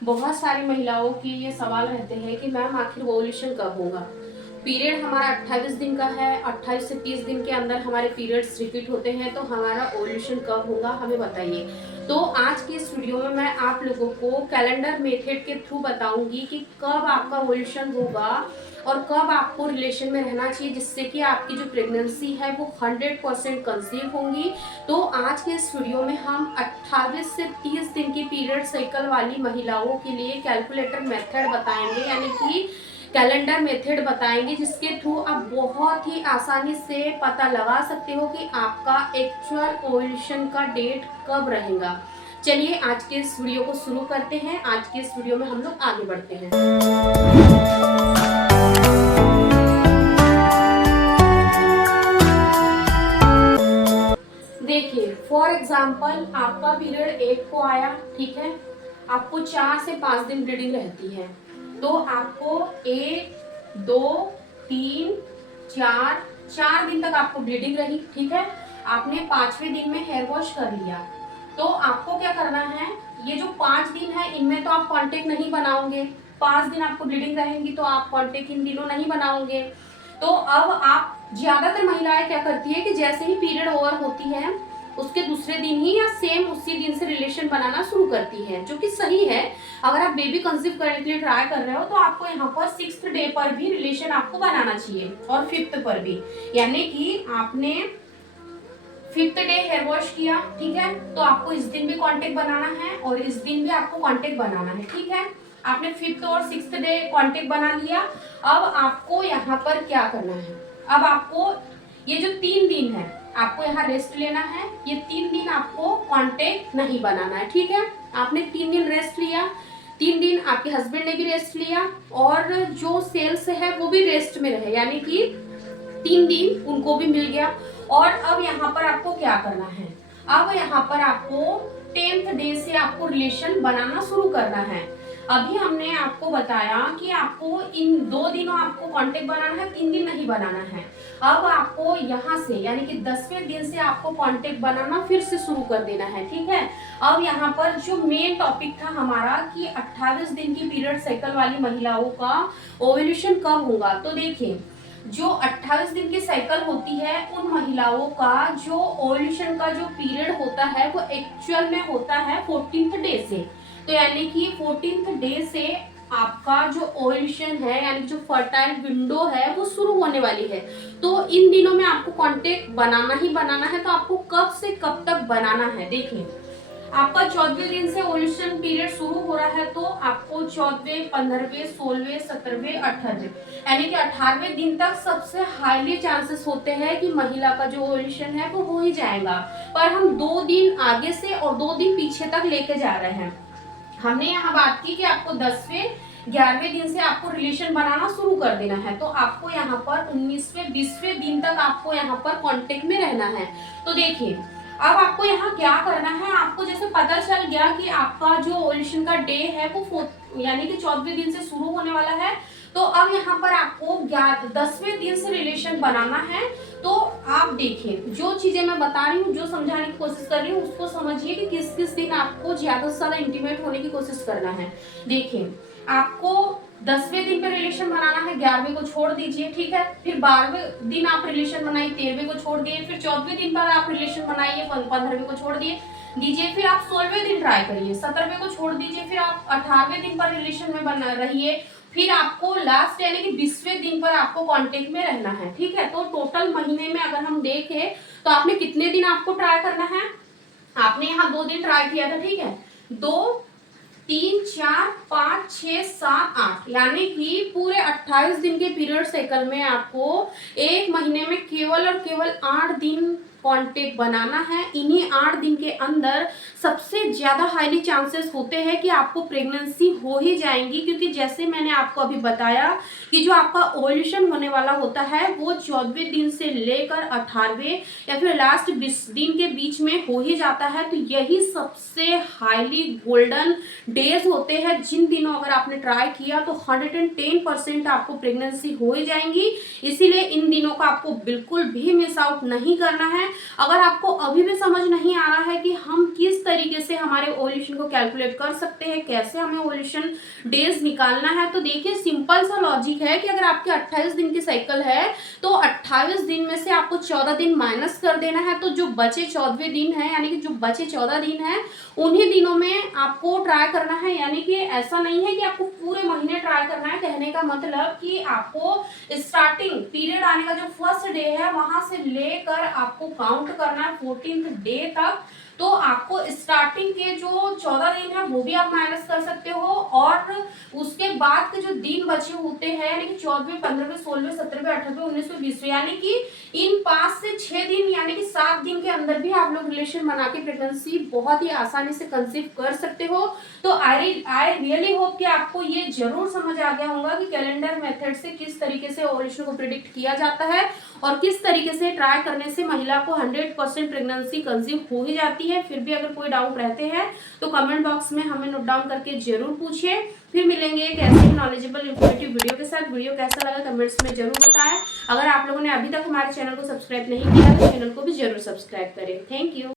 बहुत सारी महिलाओं की ये सवाल रहते हैं कि मैम आखिर ओव्यूलेशन कब होगा। पीरियड हमारा 28 दिन का है, 28 से 30 दिन के अंदर हमारे पीरियड्स रिपीट होते हैं, तो हमारा ओव्यूलेशन कब होगा हमें बताइए। तो आज की इस वीडियो में मैं आप लोगों को कैलेंडर मेथड के थ्रू बताऊंगी कि कब आपका ओव्यूलेशन होगा और कब आपको रिलेशन में रहना चाहिए, जिससे कि आपकी जो प्रेगनेंसी है वो 100% कंसीव होंगी। तो आज के इस वीडियो में हम 28 से 30 दिन की पीरियड साइकिल वाली महिलाओं के लिए कैलकुलेटर मेथड बताएंगे, यानी कि कैलेंडर मेथड बताएंगे, जिसके थ्रू आप बहुत ही आसानी से पता लगा सकते हो कि आपका एक्चुअल ओव्यूलेशन का डेट कब रहेगा। चलिए आज के इस वीडियो को शुरू करते हैं। आज के इस वीडियो में हम लोग आगे बढ़ते हैं। देखिए फॉर एग्जाम्पल आपका पीरियड 1 को आया, ठीक है, आपको 4 से 5 दिन ब्लीडिंग रहती है, तो आपको 1 2 3 4 4 दिन तक आपको ब्लीडिंग रही, ठीक है। आपने 5वें दिन में हेयर वॉश कर लिया, तो आपको क्या करना है, ये जो 5 दिन है इनमें तो आप कांटेक्ट नहीं बनाओगे। 5 दिन आपको ब्लीडिंग रहेंगी तो आप कांटेक्ट इन दिनों नहीं बनाओगे। तो अब आप, ज्यादातर महिलाएं क्या करती है कि जैसे ही पीरियड ओवर होती है उसके दूसरे दिन ही या सेम उसी दिन से रिलेशन बनाना शुरू करती है, जो कि सही है। अगर आप बेबी कंसीव करने के लिए ट्राई कर रहे हो तो आपको यहाँ पर 6th डे पर भी रिलेशन आपको बनाना चाहिए और 5th पर भी, यानी कि आपने 5th डे हेयर वॉश किया, ठीक है, तो आपको इस दिन भी कांटेक्ट बनाना है और इस दिन भी आपको कांटेक्ट बनाना है, ठीक है। आपने 5th और 6th डे कांटेक्ट बना लिया। अब आपको यहाँ पर क्या करना है, अब आपको ये जो 3 दिन है आपको यहाँ रेस्ट लेना है। ये 3 दिन आपको कांटेक्ट नहीं बनाना है, ठीक है। आपने 3 दिन रेस्ट लिया, 3 दिन आपके हस्बैंड ने भी रेस्ट लिया और जो सेल्स है वो भी रेस्ट में रहे, यानी कि 3 दिन उनको भी मिल गया। और अब यहाँ पर आपको क्या करना है, अब यहाँ पर आपको 10th डे से आपको रिलेशन बनाना शुरू करना है। अभी हमने आपको बताया कि आपको इन 2 दिनों आपको कांटेक्ट बनाना है, 3 दिन नहीं बनाना है। अब आपको यहाँ से यानी कि 10वें दिन से आपको कांटेक्ट बनाना फिर से शुरू कर देना है, ठीक है। अब यहाँ पर जो मेन टॉपिक था हमारा कि 28 दिन की पीरियड साइकिल वाली महिलाओं का ओव्यूलेशन कब होगा, तो देखिए जो 28 दिन की साइकिल होती है उन महिलाओं का जो ओव्यूलेशन का जो पीरियड होता है वो एक्चुअल में होता है 14th डे से। तो यानी कि 14th डे से आपका जो ओव्यूलेशन है यानी जो फर्टाइल विंडो है वो शुरू होने वाली है। तो इन दिनों में आपको कांटेक्ट बनाना ही बनाना है। तो आपको कब से कब तक बनाना है, देखिए आपका 14वें दिन से ओव्यूलेशन पीरियड शुरू हो रहा है, तो आपको 14वें 15वें 16वें 17वें 18वें यानी कि 18वें दिन तक सबसे हाईली चांसेस होते हैं कि महिला का जो ओव्यूलेशन है वो हो ही जाएगा। पर हम 2 दिन आगे से और 2 दिन पीछे तक लेके जा रहे हैं। हमने यहाँ बात की कि आपको 10वें 11वें दिन से आपको रिलेशन बनाना शुरू कर देना है, तो आपको यहाँ पर 19वें 20वें दिन तक आपको यहाँ पर कांटेक्ट में रहना है। तो देखिए अब आपको यहाँ क्या करना है, आपको जैसे पता चल गया कि आपका जो ओव्यूलेशन का डे है वो यानी कि 14वें दिन से शुरू होने वाला है, तो अब यहाँ पर आपको 10वें दिन से रिलेशन बनाना है। तो आप देखिए जो चीजें मैं बता रही हूँ, जो समझाने की कोशिश कर रही हूँ, उसको समझिए कि किस किस दिन आपको ज्यादा से ज्यादा इंटीमेट होने की कोशिश करना है। देखिए आपको 10वें दिन पे रिलेशन बनाना है, 11वें को छोड़ दीजिए, ठीक है। फिर 12वें दिन आप रिलेशन बनाइए, 13वें को छोड़ दिए। फिर 14वें दिन पर आप रिलेशन बनाइए, 15वें को छोड़ दिए दीजिए। फिर आप 16वें दिन ट्राई करिए, 17वें को छोड़ दीजिए। फिर आप 18वें दिन पर रिलेशन में बना रहिए। फिर आपको लास्ट यानी कि 20वें दिन पर आपको कांटेक्ट में रहना है, ठीक है। तो टोटल महीने में अगर हम देखें तो आपने कितने दिन आपको ट्राई करना है, आपने यहाँ 2 दिन ट्राई किया था, ठीक है। 2 3 4 5 6 7 8 यानी कि पूरे 28 दिन के पीरियड साइकिल में आपको एक महीने में केवल और केवल 8 दिन कांटेक्ट बनाना है। इन्हीं 8 दिन के अंदर सबसे ज्यादा हाईली चांसेस होते हैं कि आपको प्रेगनेंसी हो ही जाएंगी, क्योंकि जैसे मैंने आपको अभी बताया कि जो आपका ओव्यूलेशन होने वाला होता है वो 14वें दिन से लेकर 18वें या फिर लास्ट 20 दिन के बीच में हो ही जाता है। तो यही सबसे हाईली गोल्डन डेज होते हैं जिन दिनों अगर आपने ट्राई किया तो 110% आपको प्रेगनेंसी हो ही जाएंगी। इसीलिए इन दिनों का आपको बिल्कुल भी मिस आउट नहीं करना है। अगर आपको अभी भी समझ नहीं आ रहा है कि हम किस तरीके से हमारे ओव्यूलेशन को कैलकुलेट कर सकते हैं, कैसे हमें ओव्यूलेशन डेज निकालना है, तो देखिए सिंपल सा लॉजिक है कि अगर आपके 28 दिन की साइकिल है तो 28 दिन में से आपको 14 दिन माइनस कर देना है। तो जो बचे 14वें दिन है, यानी कि जो बचे 14 दिन है, उन्हीं दिनों में आपको ट्राई करना है। यानी कि ऐसा नहीं है कि आपको पूरे महीने ट्राई करना है। कहने का मतलब कि आपको स्टार्टिंग पीरियड आने का जो फर्स्ट डे है वहां से लेकर आपको काउंट करना है 14th डे तक। तो आपको स्टार्टिंग के जो 14 दिन है वो भी आप माइनस कर सकते हो, और उसके बाद के जो दिन बचे होते हैं, यानी कि 14वें, 15वें, 16वें, 17वें, 18वें, 19वें, 20वें, यानी कि इन 5 से 6 दिन यानी कि 7 दिन के अंदर भी आप लोग रिलेशन बना के प्रेगनेंसी बहुत ही आसानी से कंसीव कर सकते हो। तो आई रियली होप कि आपको ये जरूर समझ आ गया होगा कि कैलेंडर मेथड से किस तरीके से ओव्यूलेशन को प्रिडिक्ट किया जाता है और किस तरीके से ट्राई करने से महिला को 100% प्रेगनेंसी कंसीव हो ही जाती है। फिर भी अगर कोई डाउट रहते हैं तो कमेंट बॉक्स में हमें नोट डाउन करके जरूर पूछिए। फिर मिलेंगे एक ऐसे नॉलेजेबल इंफॉर्मेटिव वीडियो के साथ। वीडियो कैसा लगा कमेंट्स में जरूर बताएं। अगर आप लोगों ने अभी तक हमारे चैनल को सब्सक्राइब नहीं किया तो चैनल को भी जरूर सब्सक्राइब करें। Thank you.